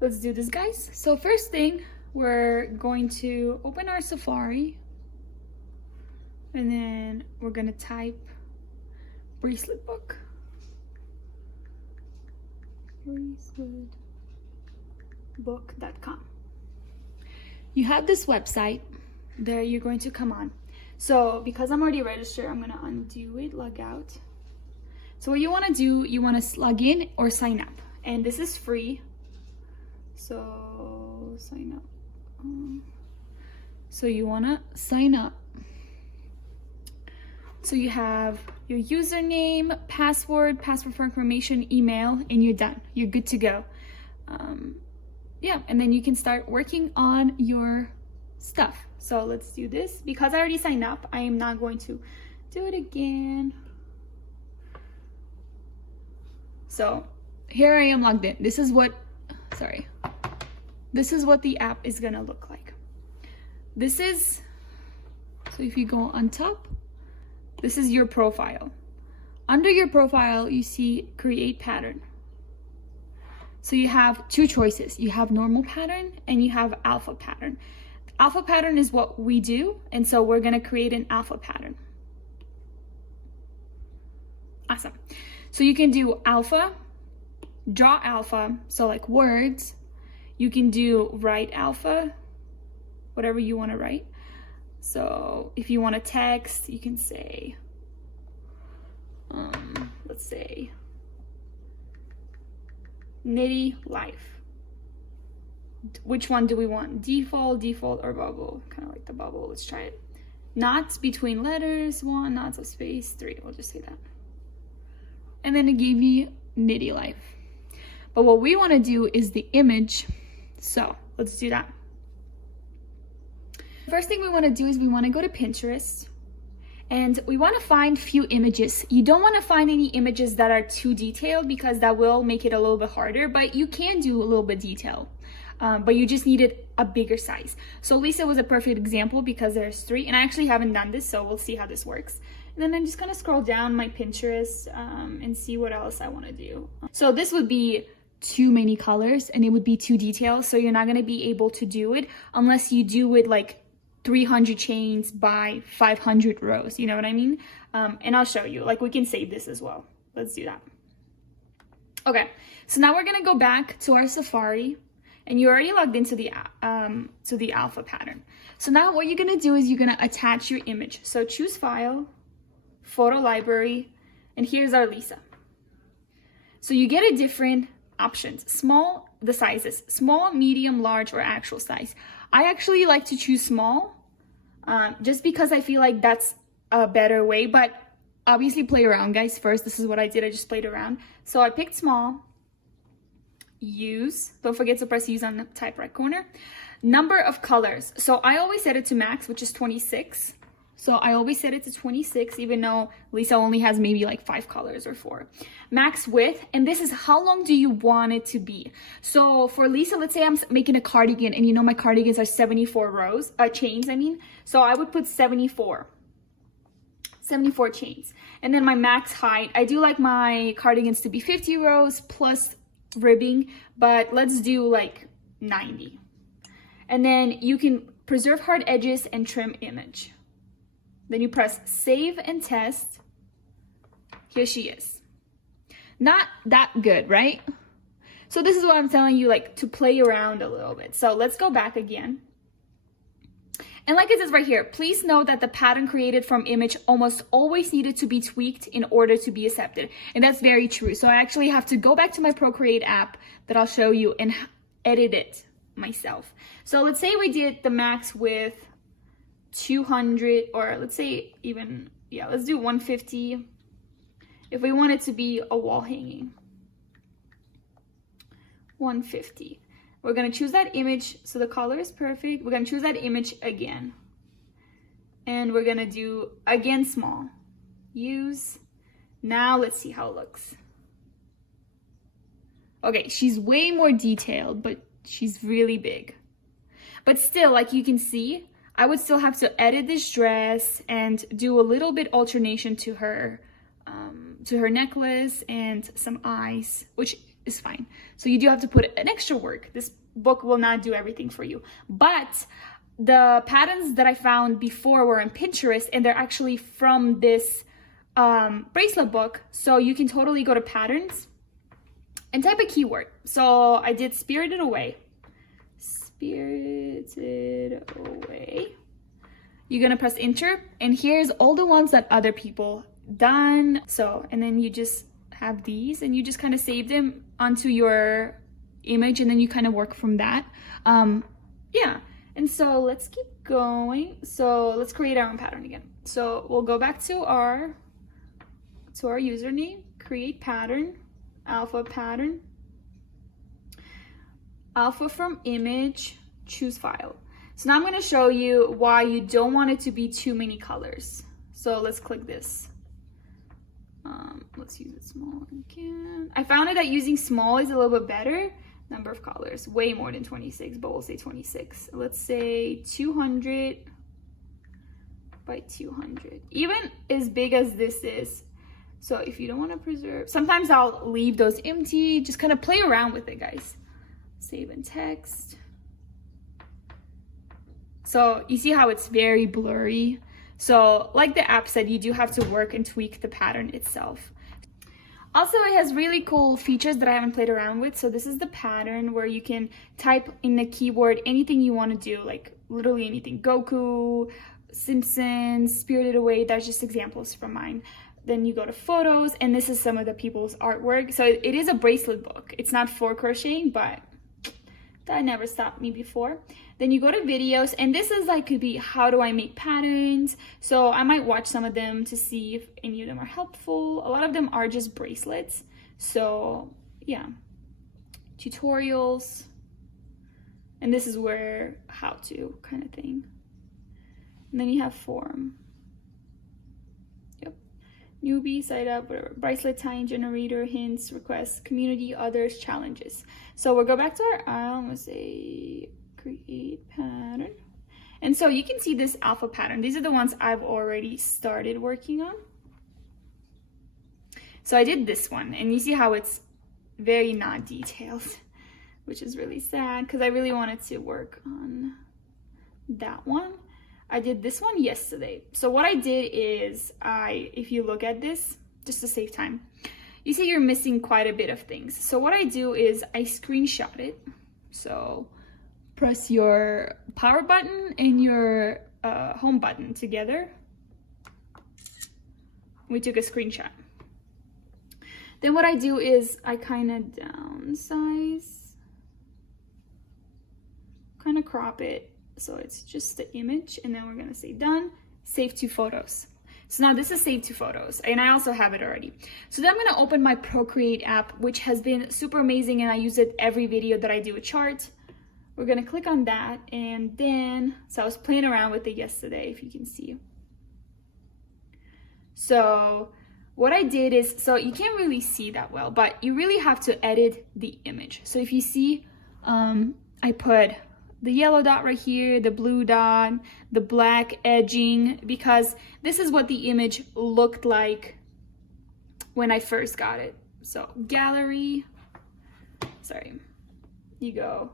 let's do this, guys. So first thing, we're going to open our Safari, and then we're gonna type bracelet book. Braceletbook.com. You have this website that you're going to come on. So because I'm already registered, I'm gonna undo it, log out. So what you wanna do, you wanna log in or sign up. And this is free. So sign up. So you wanna sign up. So you have your username, password for information, email, and you're done. You're good to go. Yeah, and then you can start working on your stuff. So let's do this. Because I already signed up, I am not going to do it again. So here I am logged in. This is what the app is gonna look like. So if you go on top, this is your profile. Under your profile, you see create pattern. So you have two choices. You have normal pattern and you have alpha pattern. Alpha pattern is what we do, and so we're gonna create an alpha pattern. Awesome. So you can do alpha, draw alpha, so like words. You can do write alpha, whatever you wanna write. So if you want a text, you can say, let's say, Nitty Life. Which one do we want? Default, or bubble? Kind of like the bubble. Let's try it. Knots between letters, 1, knots of space, 3. We'll just say that. And then it gave me Nitty Life. But what we want to do is the image. So let's do that. First thing we want to do is we want to go to Pinterest. And we want to find few images. You don't want to find any images that are too detailed because that will make it a little bit harder, but you can do a little bit detail. But you just needed a bigger size. So Lisa was a perfect example because there's 3, and I actually haven't done this, so we'll see how this works. And then I'm just gonna scroll down my Pinterest and see what else I want to do. So this would be too many colors and it would be too detailed, so you're not gonna be able to do it unless you do it like 300 chains by 500 rows, you know what I mean? And I'll show you, like we can save this as well. Let's do that. Okay, so now we're gonna go back to our Safari, and you already logged into the alpha pattern. So now what you're gonna do is you're gonna attach your image. So choose file, photo library, and here's our Lisa. So you get a different options, the sizes, small, medium, large, or actual size. I actually like to choose small, just because I feel like that's a better way, but obviously play around, guys. First, this is what I did, I just played around. So I picked small, use, don't forget to press use on the top right corner. Number of colors, so I always set it to max, which is 26. So I always set it to 26, even though Lisa only has maybe like 5 colors or 4. Max width, and this is how long do you want it to be. So for Lisa, let's say I'm making a cardigan, and you know my cardigans are 74 rows, chains, I mean. So I would put 74 chains. And then my max height, I do like my cardigans to be 50 rows plus ribbing, but let's do like 90. And then you can preserve hard edges and trim image. Then you press save and test. Here she is. Not that good, right? So this is what I'm telling you, like to play around a little bit. So let's go back again. And like it says right here, please note that the pattern created from image almost always needed to be tweaked in order to be accepted. And that's very true. So I actually have to go back to my Procreate app that I'll show you and edit it myself. So let's say we did the max with 200, or let's say even, yeah, let's do 150 if we want it to be a wall hanging. 150. We're gonna choose that image, so the color is perfect. We're gonna choose that image again, and we're gonna do again small, use. Now let's see how it looks. Okay, she's way more detailed, but she's really big. But still, like you can see, I would still have to edit this dress and do a little bit alternation to her necklace and some eyes, which is fine. So you do have to put an extra work. This book will not do everything for you. But the patterns that I found before were in Pinterest, and they're actually from this bracelet book. So you can totally go to patterns and type a keyword. So I did Spirited Away. Spirited Away. You're gonna press enter, and here's all the ones that other people done. So, and then you just have these, and you just kind of save them onto your image, and then you kind of work from that. Yeah, and so let's keep going. So let's create our own pattern again. So we'll go back to our username, create pattern, alpha pattern, alpha from image, choose file. So now I'm going to show you why you don't want it to be too many colors. So let's click this. Let's use it small again. I found it that using small is a little bit better. Number of colors, way more than 26, but we'll say 26. Let's say 200 by 200. Even as big as this is. So if you don't want to preserve, sometimes I'll leave those empty. Just kind of play around with it, guys. Save in text. So you see how it's very blurry. So like the app said, you do have to work and tweak the pattern itself. Also, it has really cool features that I haven't played around with. So this is the pattern where you can type in the keyword anything you want to do, like literally anything. Goku, Simpsons, Spirited Away. That's just examples from mine. Then you go to photos, and this is some of the people's artwork. So it is a bracelet book. It's not for crocheting, but that never stopped me before. Then you go to videos, and this is like, could be how do I make patterns. So I might watch some of them to see if any of them are helpful. A lot of them are just bracelets. So yeah, tutorials. And this is where how to kind of thing. And then you have forum. Yep. Newbie, site up, whatever. Bracelet tie-in generator, hints, requests, community, others, challenges. So we'll go back to our, I'm gonna say create pattern. And so you can see this alpha pattern. These are the ones I've already started working on. So I did this one, and you see how it's very not detailed, which is really sad because I really wanted to work on that one. I did this one yesterday. So what I did is if you look at this, just to save time, you see you're missing quite a bit of things. So what I do is I screenshot it. So press your power button and your home button together. We took a screenshot. Then what I do is I kind of downsize, kind of crop it. So it's just the image, and then we're gonna say done, save to photos. So now this is saved to photos, and I also have it already. So then I'm gonna open my Procreate app, which has been super amazing, and I use it every video that I do a chart. We're gonna click on that, and then, so I was playing around with it yesterday, if you can see. So what I did is, so you can't really see that well, but you really have to edit the image. So if you see, I put the yellow dot right here, the blue dot, the black edging, because this is what the image looked like when I first got it. So gallery, sorry, you go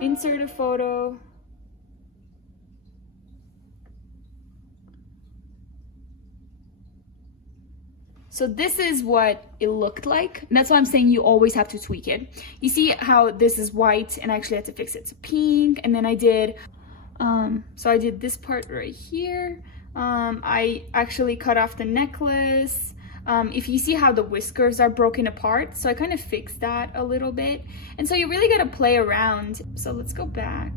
insert a photo. So this is what it looked like. And that's why I'm saying you always have to tweak it. You see how this is white, and I actually had to fix it to pink. And then I did, so I did this part right here. I actually cut off the necklace. If you see how the whiskers are broken apart, so I kind of fixed that a little bit. And so you really got to play around. So let's go back.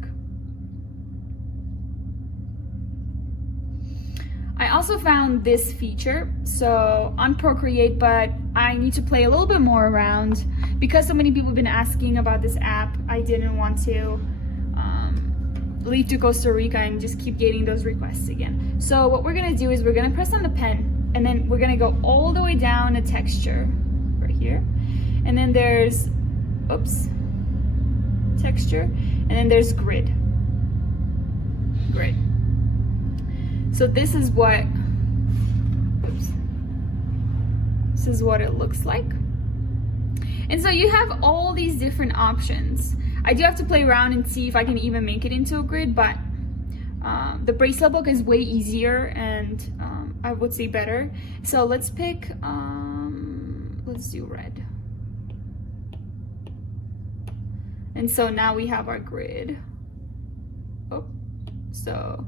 I also found this feature, so on Procreate, but I need to play a little bit more around because so many people have been asking about this app. I didn't want to leave to Costa Rica and just keep getting those requests again. So what we're gonna do is we're gonna press on the pen, and then we're gonna go all the way down to texture right here, and then there's, oops, texture, and then there's grid. So this is what, oops, this is what it looks like. And so you have all these different options. I do have to play around and see if I can even make it into a grid, but the bracelet book is way easier and I would say better. So let's pick, let's do red. And so now we have our grid. Oh, so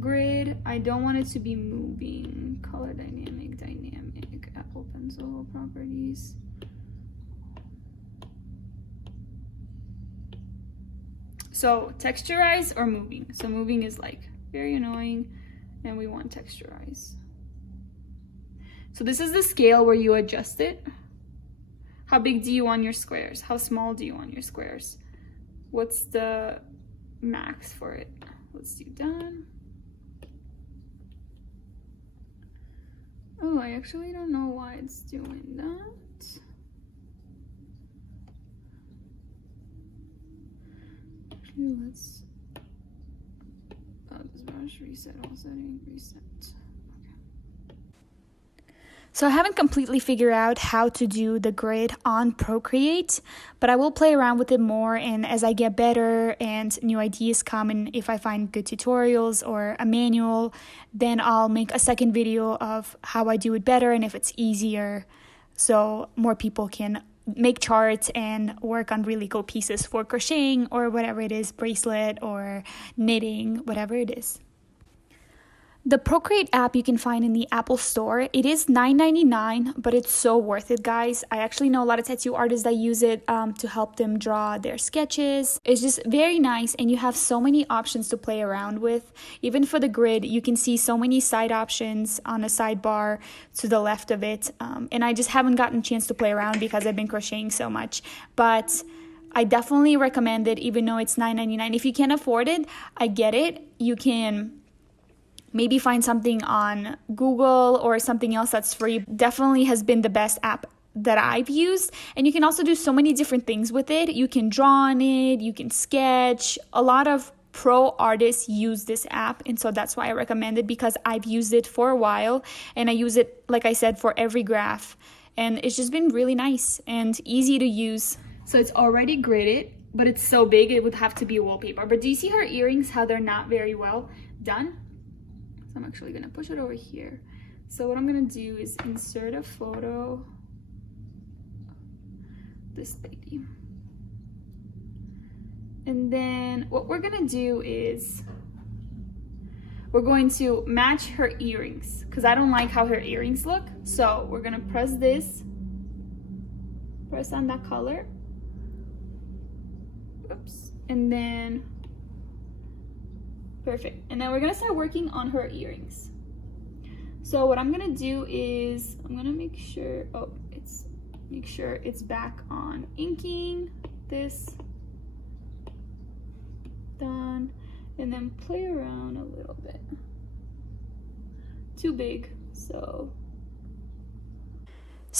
grid, I don't want it to be moving. Color dynamic, Apple Pencil properties. So texturize or moving. So moving is like very annoying and we want texturize. So this is the scale where you adjust it. How big do you want your squares? How small do you want your squares? What's the max for it? Let's do done. Oh, I actually don't know why it's doing that. Actually, let's this brush, reset all setting, reset. So I haven't completely figured out how to do the grid on Procreate, but I will play around with it more, and as I get better and new ideas come, and if I find good tutorials or a manual, then I'll make a second video of how I do it better and if it's easier, so more people can make charts and work on really cool pieces for crocheting or whatever it is, bracelet or knitting, whatever it is. The Procreate app you can find in the Apple Store. It is $9.99, but it's so worth it, guys. I actually know a lot of tattoo artists that use it to help them draw their sketches. It's just very nice, and you have so many options to play around with. Even for the grid, you can see so many side options on a sidebar to the left of it. And I just haven't gotten a chance to play around because I've been crocheting so much. But I definitely recommend it, even though it's $9.99. If you can't afford it, I get it. You can maybe find something on Google or something else that's free. Definitely has been the best app that I've used. And you can also do so many different things with it. You can draw on it, you can sketch. A lot of pro artists use this app, and so that's why I recommend it, because I've used it for a while and I use it, like I said, for every graph. And it's just been really nice and easy to use. So it's already gridded, but it's so big it would have to be a wallpaper. But do you see her earrings, how they're not very well done? I'm actually gonna push it over here. So what I'm gonna do is insert a photo, this lady. And then what we're gonna do is we're going to match her earrings, because I don't like how her earrings look. So we're gonna press this, press on that color. Oops. And then perfect. And then we're gonna start working on her earrings. So what I'm gonna do is I'm gonna make sure, make sure it's back on inking. This done, and then play around a little bit. Too big, so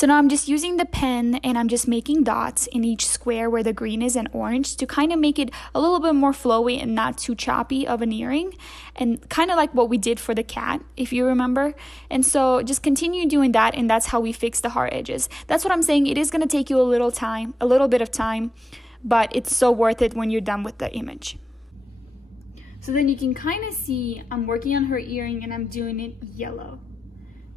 now I'm just using the pen and I'm just making dots in each square where the green is and orange to kind of make it a little bit more flowy and not too choppy of an earring, and kind of like what we did for the cat, if you remember. And so just continue doing that, and that's how we fix the hard edges. That's what I'm saying. It is going to take you a little bit of time, but it's so worth it when you're done with the image. So then you can kind of see I'm working on her earring and I'm doing it yellow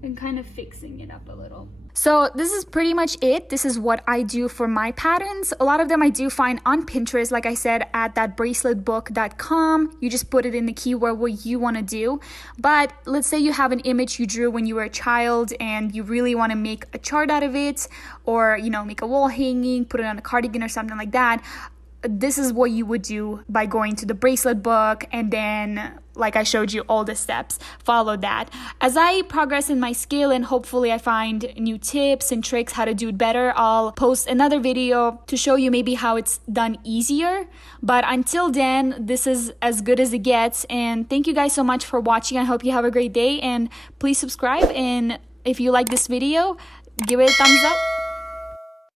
and kind of fixing it up a little. So this is pretty much it. This is what I do for my patterns. A lot of them I do find on Pinterest, like I said, at that braceletbook.com. You just put it in the keyword what you want to do. But let's say you have an image you drew when you were a child and you really want to make a chart out of it, or, you know, make a wall hanging, put it on a cardigan or something like that. This is what you would do by going to the bracelet book, and then, like I showed you, all the steps, follow that. As I progress in my skill and hopefully I find new tips and tricks how to do it better, I'll post another video to show you maybe how it's done easier. But until then, this is as good as it gets, and thank you guys so much for watching. I hope you have a great day, and please subscribe, and if you like this video, give it a thumbs up.